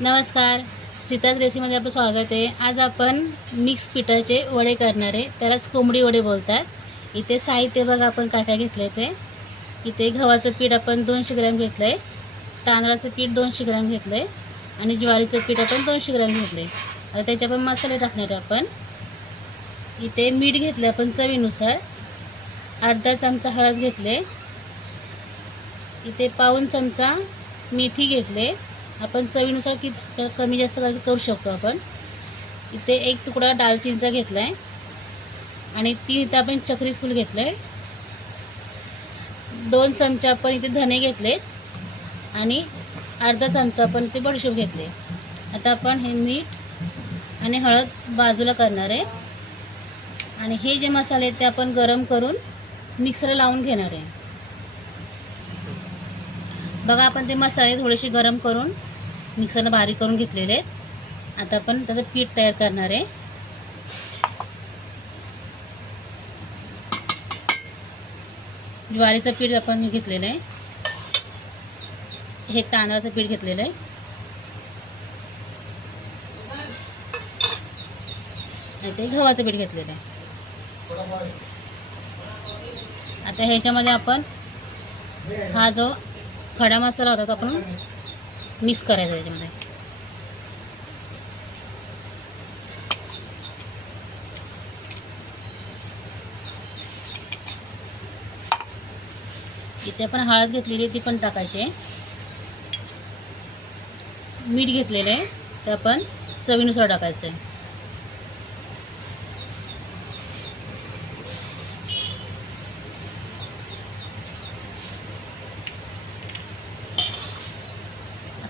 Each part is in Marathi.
नमस्कार. सीताज रेसीमध्ये आपलं स्वागत आहे. आज आपण मिक्स पिठाचे वडे करणार आहे. त्यालाच कोंबडी वडे बोलतात. इथे साहित्य बघा आपण काय काय घेतलं ते. इथे गव्हाचं पीठ आपण दोनशे ग्रॅम घेतलं आहे तांदळाचं पीठ दोनशे ग्रॅम घेतलं आहे आणि ज्वारीचं पीठ आपण दोनशे ग्रॅम घेतलं आहे आता त्याच्या आपण मसाले टाकणार आहे आपण. इथे मीठ घेतलं आपण चवीनुसार. अर्धा चमचा हळद घेतले इथे पाऊन चमचा मेथी घेतले आपण चवीनुसार की कमी जास्त करू शकतो आपण. इथे एक तुकडा दालचिनीचा घेतला आहे आणि तीन इथं आपण चक्री फूल घेतलं आहे दोन चमचा आपण इथे धने घेतले आणि अर्धा चमचा आपण इथे बडीशोप घेतले. आता आपण हे मीठ आणि हळद बाजूला करणार आहे. आणि हे जे मसाले आहेत ते आपण गरम करून मिक्सरला लावून घेणार आहे. बघा आपण ते मसाले थोडेसे गरम करून मिक्सरला बारीक करून घेतलेले आहेत. आता आपण त्याचं पीठ तयार करणार आहे. ज्वारीचं पीठ आपण मी घेतलेलं आहे. हे तांदळाचं पीठ घेतलेलं आहे. आणि ते गव्हाचं पीठ घेतलेलं आहे. आता ह्याच्यामध्ये आपण हा जो खडा मसाला होता तो आपण मिक्स करायचं त्याच्यामध्ये इथे आपण हळद घेतलेली ती पण टाकायची आहे. मीठ घेतलेलं आहे ते आपण चवीनुसार टाकायचं आहे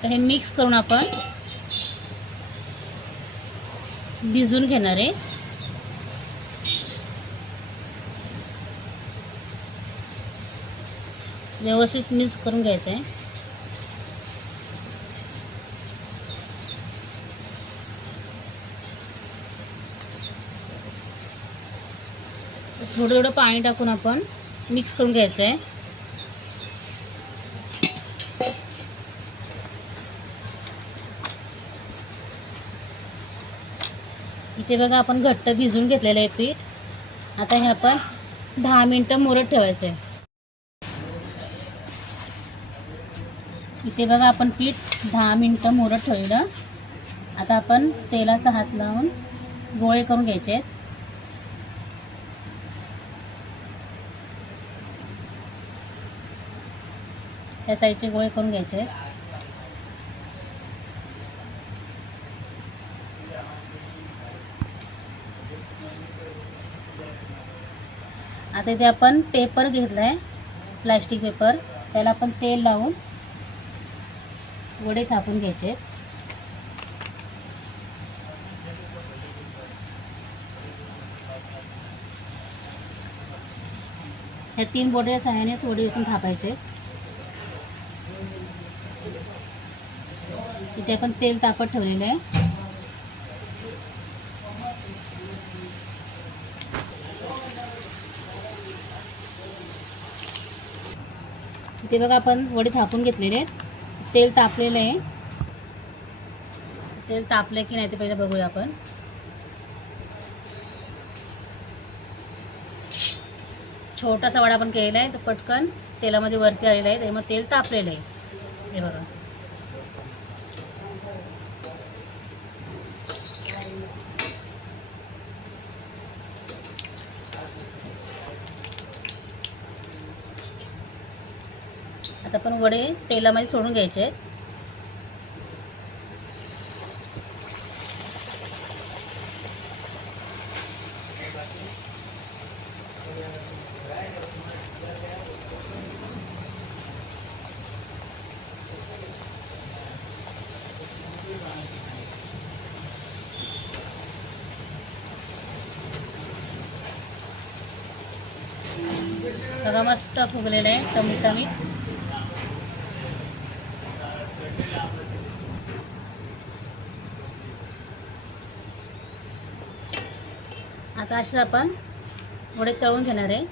तर हे मिक्स करून आपण भिजून घेणार आहे. व्यवस्थित मिक्स करून घ्यायचं आहे. थोडं थोडं पाणी टाकून आपण मिक्स करून घ्यायचं आहे. इथे बघा आपण घट्ट भिजून घेतलेलं आहे पीठ. आता हे आपण दहा मिनटं मुरत ठेवायचं आहे इथे बघा आपण पीठ दहा मिनटं मुरत ठेवलं. आता आपण तेलाचा हात लावून गोळे करून घ्यायचे. आहेत त्या साईडचे गोळे करून घ्यायचे. आहेत आता इथे आपण पेपर घेतला आहे प्लास्टिक पेपर त्याला आपण तेल लावून वडे थापून घ्यायचे ह्या तीन बोट्या सहाय्यानेच वडे इथून थापायचे आहेत. इथे आपण तेल तापत ठेवलेलं आहे. ते बघा आपण वडे थापून घेतलेले आहेत. तेल तापलेलं आहे. तेल तापलं की नाही ते पहिलं बघूया आपण. छोटासा वडा आपण केलेला आहे तो पटकन तेलामध्ये वरती आलेला आहे त्यामुळे तेल तापलेलं आहे. हे बघा. आता आपण वडे तेलामध्ये सोडून घ्यायचे आहेत. बघा मस्त फुगलेलं आहे टमटमीत. आता असेच आपण वडे तळून घेणार आहे.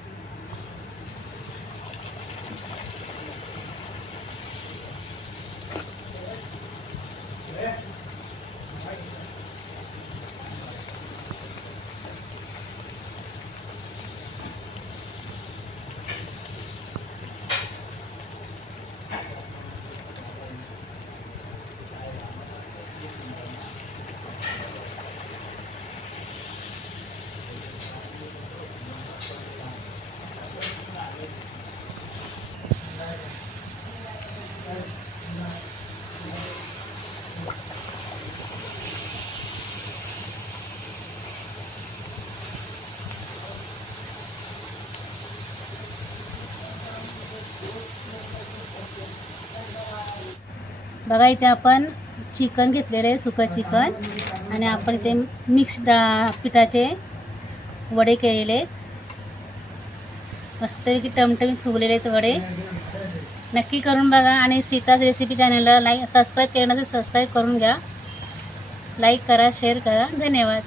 बघा इथे आपण चिकन घेतलेलं आहे सुकं चिकन. आणि आपण इथे मिक्स डा पिठाचे वडे केलेले आहेत. मस्तपैकी टमटमीत फुगलेले आहेत वडे. नक्की करून बघा आणि सीताच रेसिपी चॅनलला लाईक सबस्क्राईब केलं नसेल सबस्क्राईब करून घ्या. लाईक करा शेअर करा. धन्यवाद.